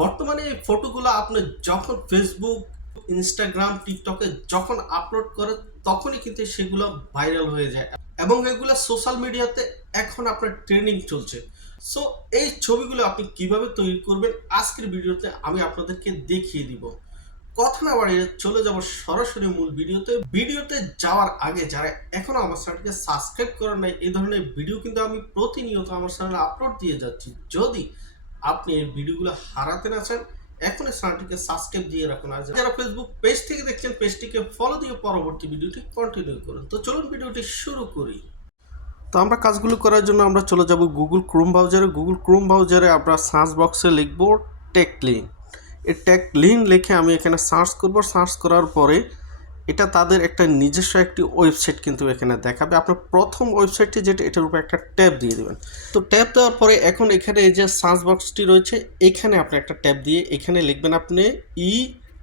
বর্তমানে এই ফটোগুলো আপনি যখন ফেসবুক ইনস্টাগ্রাম টিকটকে যখন আপলোড করে তখনই কিন্তু সেগুলো ভাইরাল হয়ে যায়। এবং এগুলো সোশ্যাল মিডিয়াতে এখন আপনার ট্রেনিং চলছে। সো এই ছবিগুলো আপনি কীভাবে তৈরি করবেন, আজকের ভিডিওতে আমি আপনাদেরকে দেখিয়ে দিব। কথা না বাড়িয়ে চলে যাব সরাসরি মূল ভিডিওতে। ভিডিওতে যাওয়ার আগে যারা এখনও আমার চ্যানেলকে সাবস্ক্রাইব করেন নাই এই ধরনের ভিডিও কিন্তু আমি প্রতিনিয়ত আমার চ্যানেলে আপলোড দিয়ে যাচ্ছি। যদি আপনি এই ভিডিওগুলো হারাতে না চান এখন এই চ্যানেলটিকে সাবস্ক্রাইব দিয়ে রাখুন। আর যারা ফেসবুক পেজ থেকে দেখছেন পেজটিকে ফলো দিয়ে পরবর্তী ভিডিওটি কন্টিনিউ করুন। তো চলুন ভিডিওটি শুরু করি। তো আমরা কাজগুলো করার জন্য আমরা চলে যাব গুগল ক্রোম ব্রাউজারে গুগল ক্রোম ব্রাউজারে আমরা সার্চ বক্সে লিখব টেক লিঙ্ক এই টেক লিঙ্ক লিখে আমি এখানে সার্চ করব। সার্চ করার পরে এটা তাদের একটা নিজস্ব একটি ওয়েবসাইট কিন্তু এখানে দেখাবে। আপনার প্রথম ওয়েবসাইটটি যেটা, এটার উপর একটা ট্যাব দিয়ে দেবেন। তো ট্যাব দেওয়ার পরে এখন এখানে এই যে সার্চ বক্সটি রয়েছে, এখানে আপনি একটা ট্যাব দিয়ে এখানে লিখবেন আপনি ই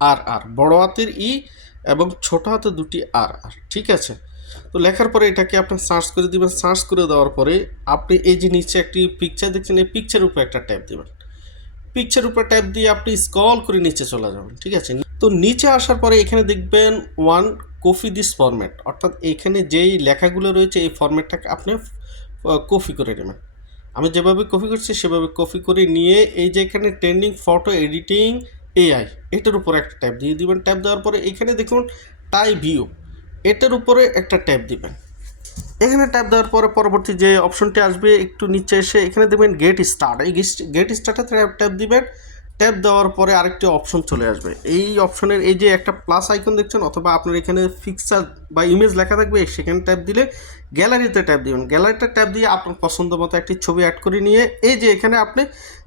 আর আর বড় হাতের ই এবং ছোট হাতে দুটি আর আর ঠিক আছে? তো লেখার পরে এটাকে আপনি সার্চ করে দিবেন। সার্চ করে দেওয়ার পরে আপনি এই যে নিচে একটি পিকচার দেখছেন, এই পিকচারের উপর একটা ট্যাব দেবেন। পিকচার উপরে ট্যাপ দিয়ে আপনি স্ক্রল করে নিচে চলে যাবেন, ঠিক আছে? তো নিচে আসার পরে এখানে দেখবেন ওয়ান কপি দিস ফরম্যাট অর্থাৎ এখানে যেই লেখাগুলো রয়েছে এই ফরম্যাটটাকে আপনি কপি করে নেবেন। আমি যেভাবে কপি করছি, সেভাবে কপি করে নিয়ে এই যে এখানে ট্রেন্ডিং ফটো এডিটিং এআই এটার উপরে একটা ট্যাব দিয়ে দিবেন। ট্যাপ দেওয়ার পরে এখানে দেখুন টাই ভিউ এটার উপরে একটা ট্যাপ দিবেন। এখানে ট্যাপ দেওয়ার পরে পরবর্তী যে অপশনটি আসবে, একটু নিচে এসে এখানে দেবেন গেট স্টার্ট এই গেট স্টার্টে ট্যাপ ট্যাপ দিবেন। ট্যাপ দেওয়ার পরে আরেকটি অপশন চলে আসবে। এই অপশনের এই যে একটা প্লাস আইকন দেখছেন, অথবা আপনার এখানে ফিক্সার বা ইমেজ লেখা থাকবে, সেখানে ট্যাপ দিলে গ্যালারিতে ট্যাপ দিবেন। গ্যালারিতে ট্যাপ দিয়ে আপনার পছন্দ মতো একটি ছবি অ্যাড করে নিয়ে, এই যে এখানে আপনি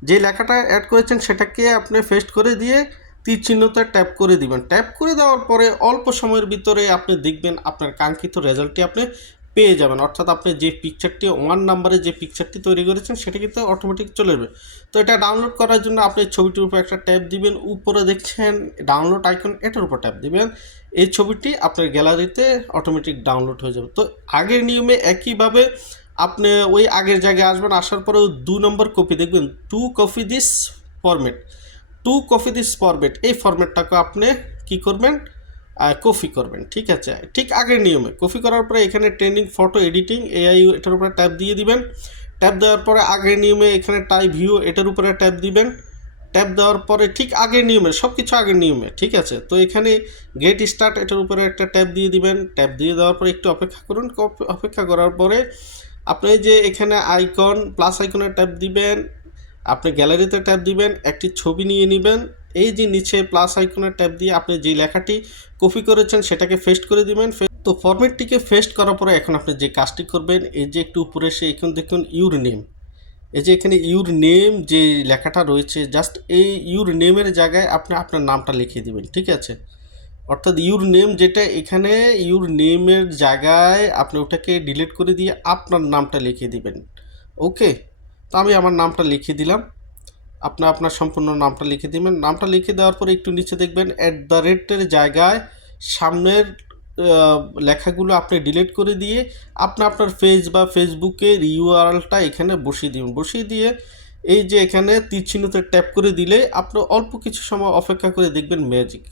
যে লেখাটা অ্যাড করেছেন, সেটাকে আপনি ফেস্ট করে দিয়ে তীর চিহ্নতে ট্যাপ করে দিবেন। ট্যাপ করে দেওয়ার পরে অল্প সময়ের ভিতরে আপনি দেখবেন আপনার কাঙ্ক্ষিত রেজাল্টটি আপনি পেয়ে যাবেন। অর্থাৎ আপনি যে পিকচারটি ওয়ান নাম্বারে যে পিকচারটি তৈরি করেছেন, সেটা কিন্তু অটোমেটিক চলে যাবে। তো এটা ডাউনলোড করার জন্য আপনি ছবিটির উপর একটা ট্যাপ দিবেন। উপরে দেখছেন ডাউনলোড আইকন এটার উপর ট্যাপ দিবেন। এই ছবিটি আপনার গ্যালারিতে অটোমেটিক ডাউনলোড হয়ে যাবে। তো আগের নিয়মে একইভাবে আপনি ওই আগের জায়গায় আসবেন, আসার পরেও দু নম্বর কপি দেখবেন। To copy this format to copy this format এই ফরম্যাটটাকে আপনি কি করবেন? কপি করবেন, ঠিক আছে? ঠিক আগের নিয়মে। কপি করার পরে এখানে ট্রেন্ডিং ফটো এডিটিং, এআই এটার উপরে ট্যাপ দিয়ে দিবেন। ট্যাপ দেওয়ার পরে আগের নিয়মে এখানে টাই ভিউ এটার উপরে ট্যাপ দিবেন। ট্যাপ দেওয়ার পরে ঠিক আগের নিয়মে সব কিছু আগের নিয়মে, ঠিক আছে? তো এখানে গেট স্টার্ট এটার উপরে একটা ট্যাপ দিয়ে দিবেন। ট্যাপ দিয়ে দেওয়ার পরে একটু অপেক্ষা করুন। অপেক্ষা করার পরে আপনি যে এখানে আইকন প্লাস আইকনে ট্যাপ দিবেন। আপনি গ্যালারিতে ট্যাপ দিবেন। একটি ছবি নিয়ে নেবেন। এই যে নিচে প্লাস আইকনের ট্যাপ দিয়ে আপনি যে লেখাটি কপি করেছেন, সেটাকে ফেস্ট করে দিবেন। তো ফরম্যাটটিকে ফেস্ট করার পরে এখন আপনি যে কাজটি করবেন, এই যে একটু উপরে এসে এখন দেখুন ইউর নেম এই যে এখানে ইউর নেম যে লেখাটা রয়েছে জাস্ট এই ইউর নেমের জায়গায় আপনি আপনার নামটা লিখে দিবেন, ঠিক আছে? অর্থাৎ ইউর নেম যেটা, এখানে ইউর নেমের জায়গায় আপনি ওটাকে ডিলিট করে দিয়ে আপনার নামটা লিখে দিবেন। ওকে তো আমি আমার নামটা লিখে দিলাম। আপনার আপনার সম্পূর্ণ নামটা লিখে দিবেন। নামটা লিখে দেওয়ার পরে একটু নিচে দেখবেন অ্যাট দ্য রেটের জায়গায় সামনের লেখাগুলো আপনি ডিলিট করে দিয়ে আপনি আপনার ফেজ বা ফেসবুকের ইউআরএলটা এখানে বসিয়ে দিবেন। বসিয়ে দিয়ে এই যে এখানে তীর চিহ্নতে ট্যাপ করে দিলে আপনি অল্প কিছু সময় অপেক্ষা করে দেখবেন ম্যাজিক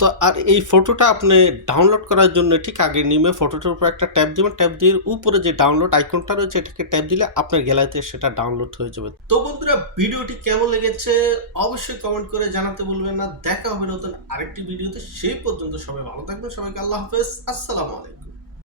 তো আর এই ফটোটা আপনি ডাউনলোড করার জন্য ঠিক আগে নিমে ফটোটার উপর একটা ট্যাপ দেবেন। ট্যাপ দিয়ে উপরে যে ডাউনলোড আইকনটা রয়েছে, এটাকে ট্যাপ দিলে আপনার গ্যালারিতে সেটা ডাউনলোড হয়ে যাবে। তো বন্ধুরা, ভিডিওটি কেমন লেগেছে অবশ্যই কমেন্ট করে জানাতে বলবেন না। দেখা হবে নতুন আরেকটি ভিডিওতে। সেই পর্যন্ত সবাই ভালো থাকবেন। সবাইকে আল্লাহ হাফেজ। আসসালামু আলাইকুম।